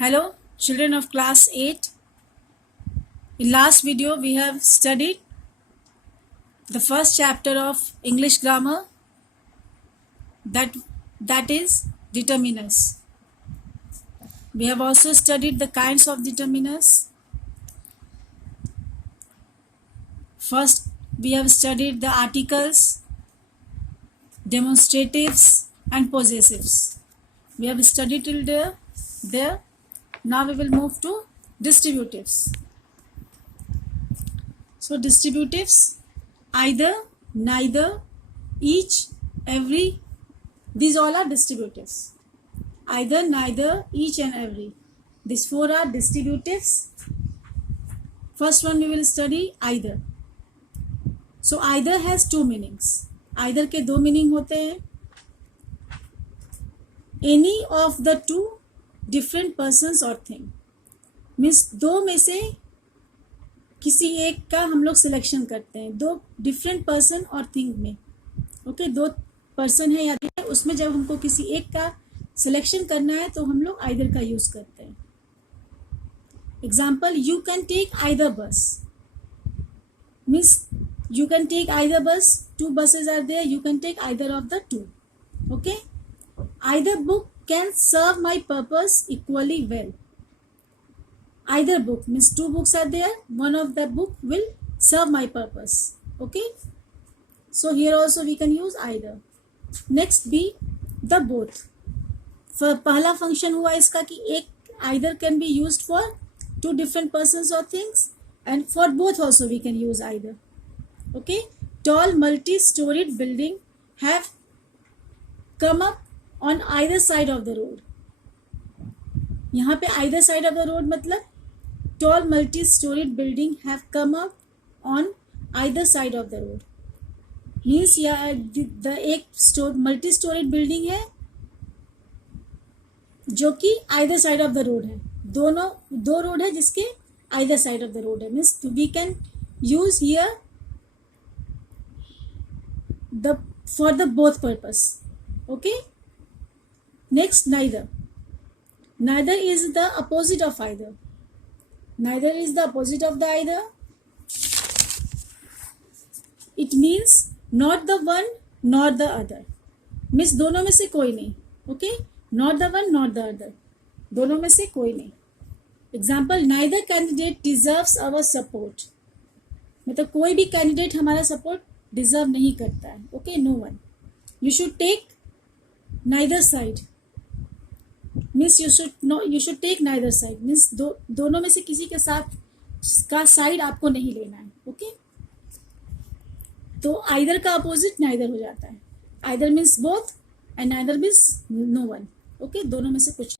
Hello, children of class 8. In last video, we have studied the first chapter of English grammar, that is determiners. We have also studied the kinds of determiners. First, we have studied the articles, demonstratives, and possessives. We have studied till there. Now we will move to distributives. So distributives, either, neither, each, every, these all are distributives. Either, neither, each and every. These four are distributives. First one we will study either. So either has two meanings. Either के दो meaning होते हैं. Any of the two different persons or thing. Means दो में से किसी एक का हम लोग सिलेक्शन करते हैं, दो डिफरेंट पर्सन और थिंग में. ओके, दो पर्सन है या उसमें जब हमको किसी एक का सिलेक्शन करना है तो हम लोग आइदर का यूज करते हैं. Example, you can take either bus. Means you can take either bus, two buses are there, you can take either of the two. Okay, either book can serve my purpose equally well. Either book means two books are there, one of the book will serve my purpose. Okay, so here also we can use either. Next be the both. For पहला function हुआ इसका कि एक either can be used for two different persons or things, and for both also we can use either. Okay, tall multi-storied building have come up on either side of the road. यहाँ पे either side of the road मतलब tall multi-storied building have come up on either side of the road. Means the एक multi-storied building है जो कि either side of the road है. दो road है जिसके either side of the road है. Means we can use here for the both purpose. Okay. Next, neither. Neither is the opposite of either. Neither is the opposite of the either. It means not the one nor the other. Means दोनों में से कोई नहीं. Okay? Not the one nor the other. दोनों में से कोई नहीं. Example, neither candidate deserves our support. मतलब कोई भी candidate हमारा support deserve नहीं करता है. Okay? No one. You should take neither side. Means you should take neither side. Means दोनों में से किसी के साथ का साइड आपको नहीं लेना है. ओके, तो आइदर का अपोजिट नाइदर हो जाता है. Either means both and neither means no one. Okay, दोनों में से कुछ.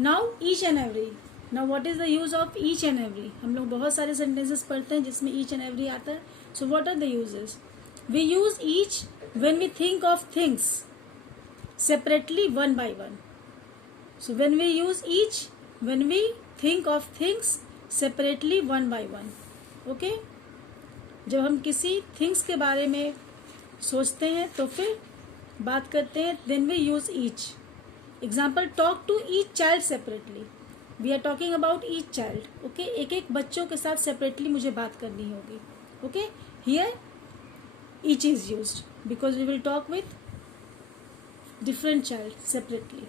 Now each and every. Now what is the use of each and every. हम लोग बहुत सारे सेंटेंसेस पढ़ते हैं जिसमें ईच एंड एवरी आता है. So what are the uses. We use each when we think of things separately one by one. So when we use each, when we think of things separately one by one. Okay? जब हम किसी things के बारे में सोचते हैं तो फिर बात करते हैं, then we use each. Example, talk to each child separately. We are talking about each child. Okay? एक एक बच्चों के साथ separately मुझे बात करनी होगी. Okay? Here each is used because we will talk with different child separately.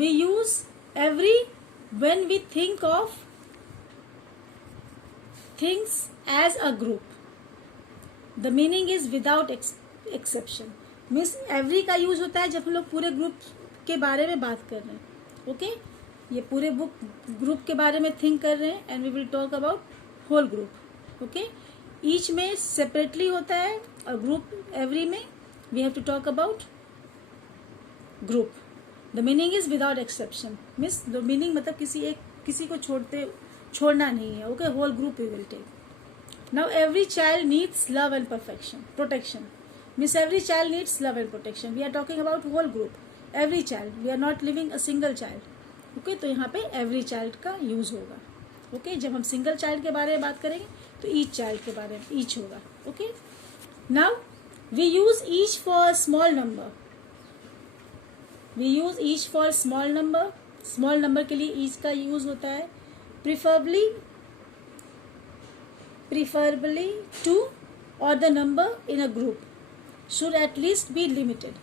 We use every when we think of things as a group. The meaning is without exception. Means every का use होता है जब हम लोग पूरे group के बारे में बात कर रहे हैं. ओके, ये पूरे ग्रुप के बारे में थिंक कर रहे हैं and we will talk about whole group. Okay, each में सेपरेटली होता है और ग्रुप एवरी में we have to talk about group. The meaning is without exception. Means the meaning मतलब किसी को छोड़ना नहीं है. Okay, whole group we will take. Now every child needs love and protection. Means every child needs love and protection. We are talking about whole group. Every child. We are not leaving a single child. Okay, तो यहाँ पे every child का use होगा. Okay, जब हम single child के बारे में बात करेंगे तो each child के बारे में each होगा. Okay. Now we use each for a small number. We use each for small number small number के लिए ईच का यूज होता है. प्रिफरेबली टू और the number in a group should at least be limited.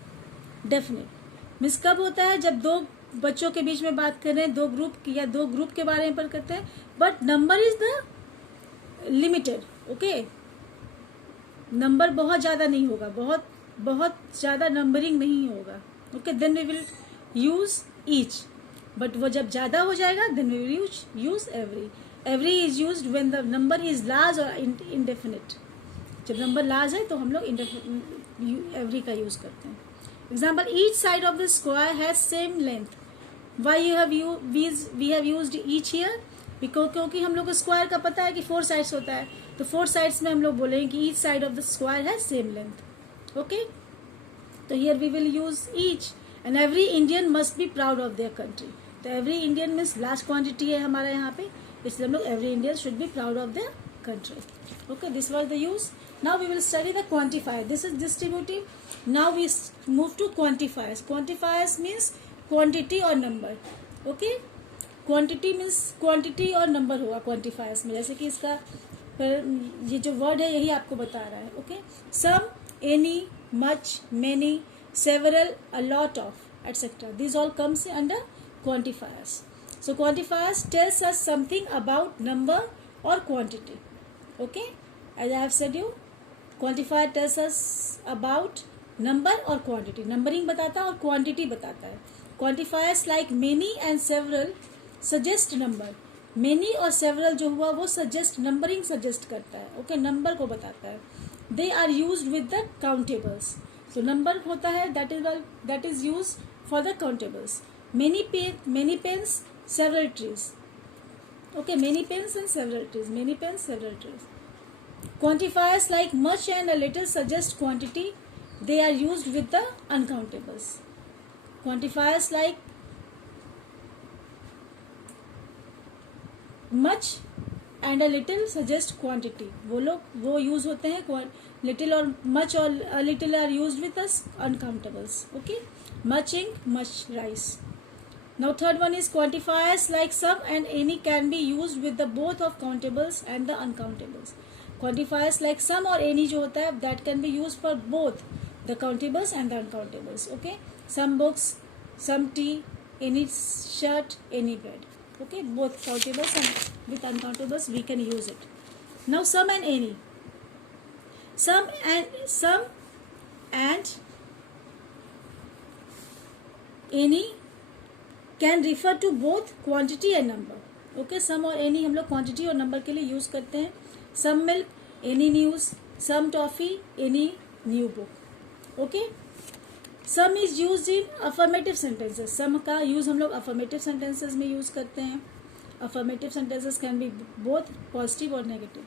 Definite means कब होता है, जब दो बच्चों के बीच में बात कर रहे हैं, दो ग्रुप के बारे में पर करते हैं, but number is the limited. Okay, number बहुत ज़्यादा नहीं होगा, बहुत ज़्यादा नंबरिंग नहीं होगा. Okay, then we will use each. But वो जब ज़्यादा हो जाएगा then we will use every. Every is use when the number is large और इंडेफिनिट. जब नंबर लार्ज है तो हम लोग एवरी का यूज करते हैं. Example, each side of the square has same length. Why we have used each here? क्योंकि हम लोग को स्क्वायर का पता है कि 4 साइड्स होता है, तो 4 साइड्स में हम लोग बोलेंगे कि each side of the square has same length. Okay, तो here we will use each. And every Indian must be proud of their country. तो every Indian means large quantity है हमारा यहाँ पे, इसलिए हम लोग every Indian should be proud of their country. Okay, this was the use. Now we will study the quantifier. This is distributive. Now we move to quantifiers. Quantifiers means quantity or number. Okay, quantity means quantity और number होगा quantifiers में. जैसे कि इसका ये जो word है यही आपको बता रहा है. Okay, some, any, much, many, several, a lot of, etc. These all comes under quantifiers. So quantifiers tells us something about number or quantity. Okay, as I have said you, quantifier tells us about number और quantity. Numbering बताता है और quantity बताता है. Quantifiers like many and several suggest number. Many और several जो हुआ वो suggest numbering suggest करता है. Okay, number को बताता है. They are used with the countables. So number होता है that is used for the countables. Many pens, several trees. Okay, many pens and several trees. Many pens, several trees. Quantifiers like much and a little suggest quantity. They are used with the uncountables. Quantifiers like much and a little suggest quantity. वो use होते हैं. Little और much और a little are used with us uncountables. Okay, much ink, much rice. Now third one is quantifiers like some and any can be used with the both of countables and the uncountables. Quantifiers like some or any जो होता है that can be used for both the countables and the uncountables. Okay, some books, some tea, any shirt, any bread. Okay, both countables and with uncountables we can use it. Now some and any. Some and any can refer to both quantity and number. Okay, some और any हम लोग quantity और number के लिए use करते हैं. Some milk, any news, some toffee, any new book. Okay, some is use in affirmative sentences. Some का use हम लोग अफर्मेटिव सेंटेंसेस में यूज करते हैं. Affirmative sentences can be both positive और negative.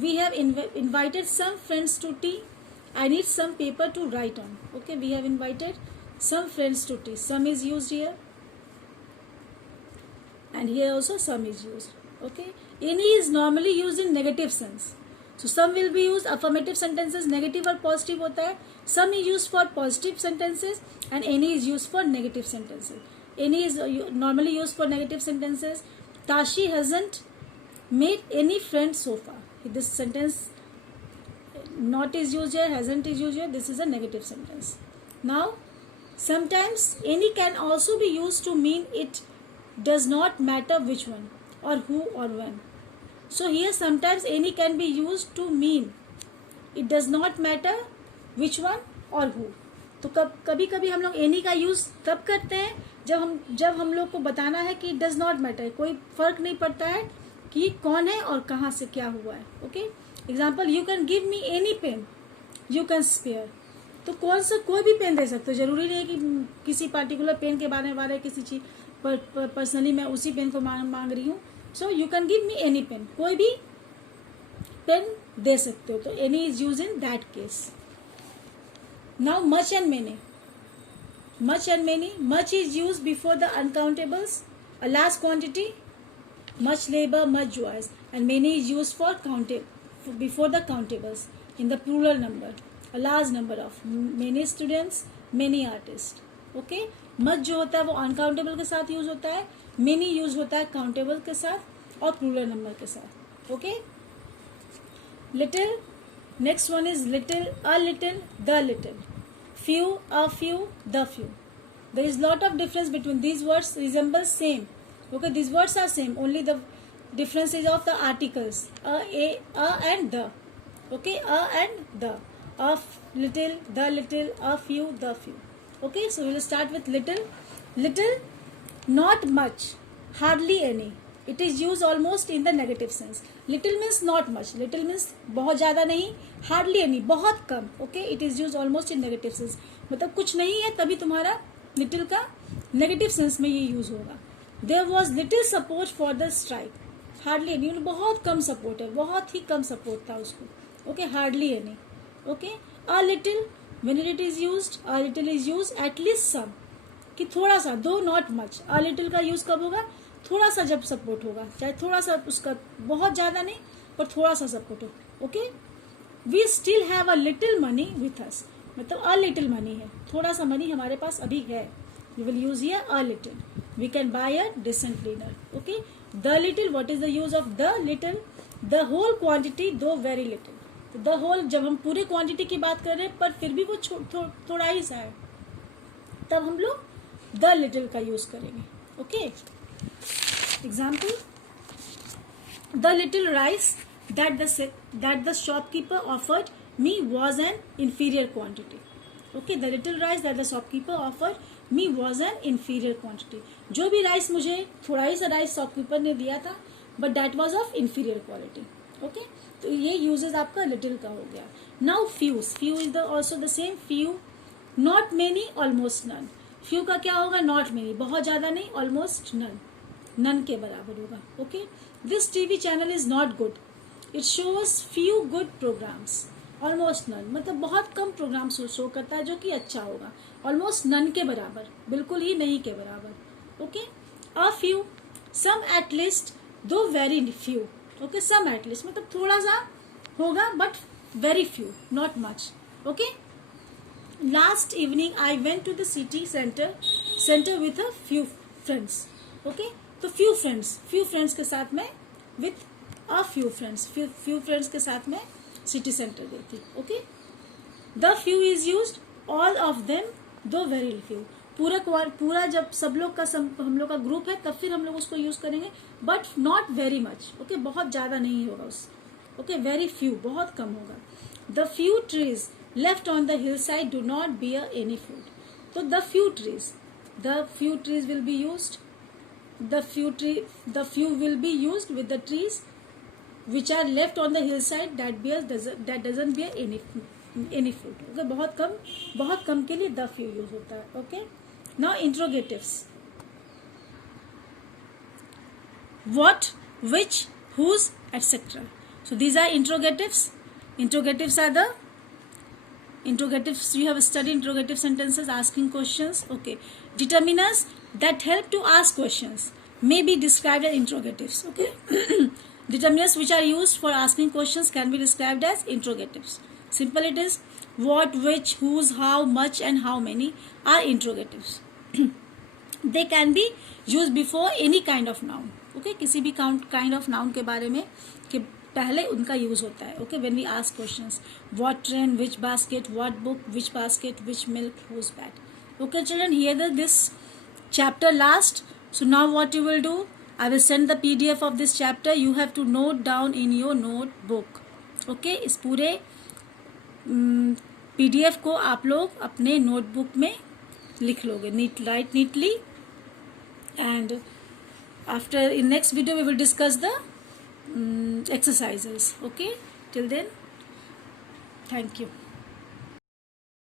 We have invited some friends to tea. I need some paper to write on. Okay, we have invited some friends to tea. Some is used here. And here also some is used. Okay, any is normally used in negative sense. So some will be used affirmative sentences, negative और positive होता है. Some is used for positive sentences and any is used for negative sentences. Any is normally used for negative sentences. Tashi hasn't made any friends so far. This sentence not is used here, hasn't is used here. This is a negative sentence. Now sometimes any can also be used to mean it does not matter which one or who or when. So here sometimes any can be used to mean it does not matter which one or who. तो कभी कभी हम लोग any का use तब करते हैं जब हम लोग को बताना है कि it does not matter, कोई फर्क नहीं पड़ता है कि कौन है और कहाँ से क्या हुआ है. Okay, example, you can give me any pen you can spare. तो कोई भी पेन दे सकते हो. जरूरी नहीं है कि किसी पार्टिकुलर पेन के बारे में किसी चीज पर्सनली मैं उसी पेन को मांग रही हूँ. So you can give me any pen. कोई भी पेन दे सकते हो. तो any is use in that case. Now much and many. Much and many. Much is used before the uncountables, a large quantity, much labor, much joys, and many is used for before the countables in the plural number, a large number of, many students, many artists. Okay, much जो होता है वो uncountable के साथ use होता है, many use होता है काउंटेबल के साथ और प्लूरल नंबर के साथ. Okay. Little, next one is little, a little, the little, few, a few, the few. There is lot of difference between these words, resemble same. Okay, these words are same, only the difference is of the articles, a and the. Okay, a and the, a little, the little, a few, the few. Okay, so we will start with little. Little, not much, hardly any. It is used almost in the negative sense. Little means not much, little means बहुत ज़्यादा नहीं, hardly any बहुत कम. Okay, it is used almost in negative sense. मतलब कुछ नहीं है तभी तुम्हारा little का negative sense में ये use होगा. There was little support for the strike. Hardly any, बहुत कम support है, बहुत ही कम support था उसको. Okay, hardly any. Okay, a little, when it is used, a little is used at least some, कि थोड़ा सा, दो नॉट मच. अ लिटिल का यूज कब होगा? थोड़ा सा जब सपोर्ट होगा, चाहे थोड़ा सा उसका, बहुत ज्यादा नहीं पर थोड़ा सा सपोर्ट हो. Okay. We still have a little money with us, मतलब अ लिटिल मनी है, थोड़ा सा मनी हमारे पास अभी है. You will use here a little. We can buy a decent dinner. Okay. The little, what is the use of the little? The whole quantity though very little. तो the whole, जब हम पूरे quantity की बात कर रहे हैं पर फिर भी वो थोड़ा ही सा है, तब हम लोग द लिटिल का यूज करेंगे. Okay. Example, the little rice that the shopkeeper offered me was an inferior quantity. Okay, the little rice that the shopkeeper offered me was an inferior quantity. जो भी राइस मुझे, थोड़ा ही सा rice shopkeeper ने दिया था, but that was of inferior quality. Okay, तो ये यूजेस आपका लिटिल का हो गया. Now few is also the same. Few, not many, almost none. Few का क्या होगा? नॉट मेनी, बहुत ज्यादा नहीं, ऑलमोस्ट नन, नन के बराबर होगा. Okay. This TV channel is not good, it shows few good programs. Almost none मतलब बहुत कम प्रोग्राम शो करता है जो कि अच्छा होगा. ऑलमोस्ट नन के बराबर, बिल्कुल ही नहीं के बराबर. Okay. A few, some at least, दो very few. Okay. Some at least मतलब थोड़ा सा होगा but very few, not much. Okay. Last evening I went to the city center with a few friends. Okay, तो few friends के साथ में with a few friends के साथ में city center गई थी. Okay, the few is used, all of them, दो very few. पूरा जब सब लोग का हम लोग का ग्रुप है तब फिर हम लोग उसको यूज करेंगे, but not very much. Okay, बहुत ज्यादा नहीं होगा उस. ओके, वेरी फ्यू, बहुत कम होगा. The few trees left on the hillside do not bear any fruit. So the few trees will be used. The few will be used with the trees which are left on the hillside that doesn't bear any fruit. Okay, बहुत कम के लिए the few use होता है. Okay. Now interrogatives. What, which, whose, etc. So these are interrogatives. Interrogatives are the interrogatives. You have studied interrogative sentences, asking questions. Okay. Determiners that help to ask questions may be described as interrogatives. Okay. Determiners which are used for asking questions can be described as interrogatives. Simple it is. What, which, whose, how, much and how many are interrogatives. They can be used before any kind of noun. Okay, किसी भी kind of noun के बारे में कि पहले उनका use होता है. Okay, when we ask questions, what train, which basket, what book, which basket, which milk, whose bat. Okay children, here this chapter last. So now what you will do, I will send the PDF of this chapter. You have to note down in your notebook. Okay, इस पूरे PDF को आप लोग अपने notebook में लिख लोगे. Write neatly. And after in next video we will discuss the exercises. Okay, till then, thank you.